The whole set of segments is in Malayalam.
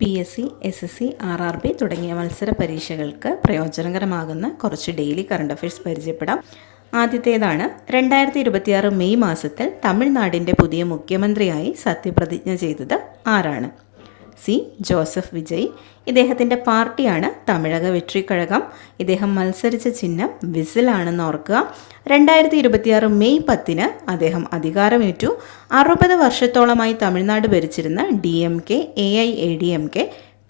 PSC, SSC, RRB തുടങ്ങിയ മത്സര പരീക്ഷകൾക്ക് പ്രയോജനകരമാകുന്ന കുറച്ച് ഡെയിലി കറണ്ട് അഫയേഴ്സ് പരിചയപ്പെടാം. ആദ്യത്തേതാണ് 2026 മെയ് മാസത്തിൽ തമിഴ്നാടിൻ്റെ പുതിയ മുഖ്യമന്ത്രിയായി സത്യപ്രതിജ്ഞ ചെയ്തത് ആരാണ്? സി. ജോസഫ് വിജയ്. ഇദ്ദേഹത്തിൻ്റെ പാർട്ടിയാണ് തമിഴക വെട്രിക്കഴകം. ഇദ്ദേഹം മത്സരിച്ച ചിഹ്നം വിസിലാണെന്ന് ഓർക്കുക. 2026 മെയ് 10 അദ്ദേഹം അധികാരമേറ്റു. 60 വർഷത്തോളമായി തമിഴ്നാട് ഭരിച്ചിരുന്ന DMK, AIADMK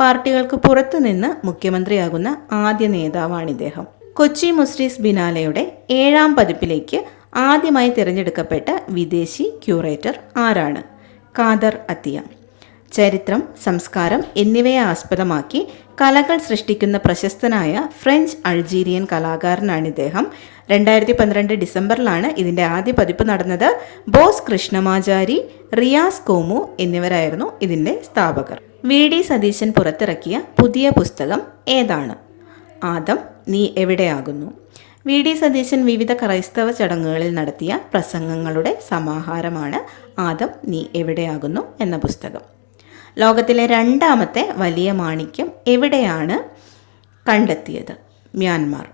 പാർട്ടികൾക്ക് പുറത്തുനിന്ന് മുഖ്യമന്ത്രിയാകുന്ന ആദ്യ നേതാവാണിദ്ദേഹം. കൊച്ചി മുസ്രീസ് ബിനാലയുടെ 7ാം പതിപ്പിലേക്ക് ആദ്യമായി തിരഞ്ഞെടുക്കപ്പെട്ട വിദേശി ക്യൂറേറ്റർ ആരാണ്? ഖാദർ അത്തിയ. ചരിത്രം, സംസ്കാരം എന്നിവയെ ആസ്പദമാക്കി കലകൾ സൃഷ്ടിക്കുന്ന പ്രശസ്തനായ ഫ്രഞ്ച് അൾജീരിയൻ കലാകാരനാണിദ്ദേഹം. 2012 ഡിസംബറിലാണ് ഇതിൻ്റെ ആദ്യ പതിപ്പ് നടന്നത്. ബോസ് കൃഷ്ണമാചാരി, റിയാസ് കോമു എന്നിവരായിരുന്നു ഇതിൻ്റെ സ്ഥാപകർ. VD സതീശൻ പുറത്തിറക്കിയ പുതിയ പുസ്തകം ഏതാണ്? ആദം, നീ എവിടെയാകുന്നു. VD സതീശൻ വിവിധ ക്രൈസ്തവ ചടങ്ങുകളിൽ നടത്തിയ പ്രസംഗങ്ങളുടെ സമാഹാരമാണ് ആദം, നീ എവിടെയാകുന്നു എന്ന പുസ്തകം. ലോകത്തിലെ 2ാമത്തെ വലിയ മാണിക്യം എവിടെയാണ് കണ്ടെത്തിയത്? മ്യാൻമാർ.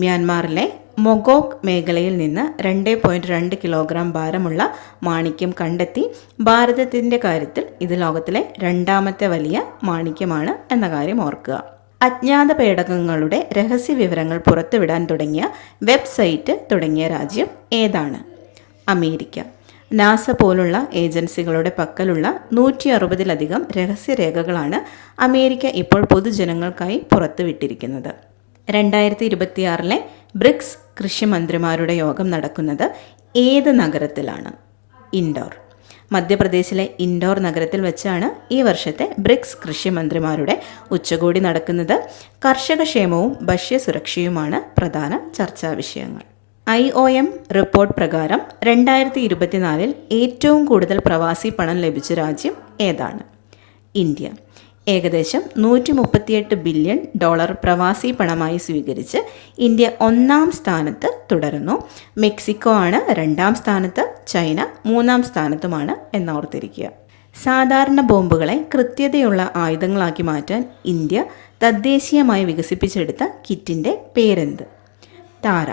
മ്യാൻമാറിലെ മൊഗോക് മേഖലയിൽ നിന്ന് 2.2 കിലോഗ്രാം ഭാരമുള്ള മാണിക്യം കണ്ടെത്തി. ഭാരതത്തിൻ്റെ കാര്യത്തിൽ ഇത് ലോകത്തിലെ 2ാമത്തെ വലിയ മാണിക്യമാണ് എന്ന കാര്യം ഓർക്കുക. അജ്ഞാത പേടകങ്ങളുടെ രഹസ്യ വിവരങ്ങൾ പുറത്തുവിടാൻ തുടങ്ങിയ വെബ്സൈറ്റ് തുടങ്ങിയ രാജ്യം ഏതാണ്? അമേരിക്ക. നാസ പോലുള്ള ഏജൻസികളുടെ പക്കലുള്ള 160-ലധികം രഹസ്യരേഖകളാണ് അമേരിക്ക ഇപ്പോൾ പൊതുജനങ്ങൾക്കായി പുറത്തുവിട്ടിരിക്കുന്നത്. 2026 ബ്രിക്സ് കൃഷിമന്ത്രിമാരുടെ യോഗം നടക്കുന്നത് ഏത് നഗരത്തിലാണ്? ഇൻഡോർ. മധ്യപ്രദേശിലെ ഇൻഡോർ നഗരത്തിൽ വെച്ചാണ് ഈ വർഷത്തെ ബ്രിക്സ് കൃഷിമന്ത്രിമാരുടെ ഉച്ചകോടി നടക്കുന്നത്. കർഷകക്ഷേമവും ഭക്ഷ്യസുരക്ഷയുമാണ് പ്രധാന ചർച്ചാ വിഷയങ്ങൾ. IOM റിപ്പോർട്ട് പ്രകാരം 2024 ഏറ്റവും കൂടുതൽ പ്രവാസി പണം ലഭിച്ച രാജ്യം ഏതാണ്? ഇന്ത്യ. ഏകദേശം $138 ബില്യൺ പ്രവാസി പണമായി സ്വീകരിച്ച് ഇന്ത്യ 1ാം സ്ഥാനത്ത് തുടരുന്നു. മെക്സിക്കോ ആണ് 2ാം സ്ഥാനത്ത്, ചൈന 3ാം സ്ഥാനത്തുമാണ് എന്നോർത്തിരിക്കുക. സാധാരണ ബോംബുകളെ കൃത്യതയുള്ള ആയുധങ്ങളാക്കി മാറ്റാൻ ഇന്ത്യ തദ്ദേശീയമായി വികസിപ്പിച്ചെടുത്ത കിറ്റിൻ്റെ പേരെന്ത്? TARA.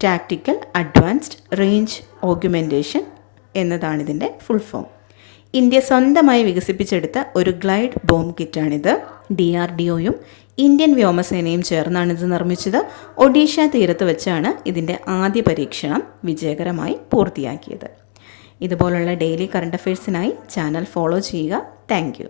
Tactical advanced range augmentation എന്നതാണിതിൻ്റെ ഫുൾ ഫോം. ഇന്ത്യ സ്വന്തമായി വികസിപ്പിച്ചെടുത്ത ഒരു ഗ്ലൈഡ് ബോംബ് കിറ്റാണിത്. DRDOയും ഇന്ത്യൻ വ്യോമസേനയും ചേർന്നാണിത് നിർമ്മിച്ചത്. ഒഡീഷ തീരത്ത് വെച്ചാണ് ഇതിൻ്റെ ആദ്യ പരീക്ഷണം വിജയകരമായി പൂർത്തിയാക്കിയത്. ഇതുപോലുള്ള ഡെയിലി കറണ്ട് അഫയേഴ്സിനായി ചാനൽ ഫോളോ ചെയ്യുക. Thank you.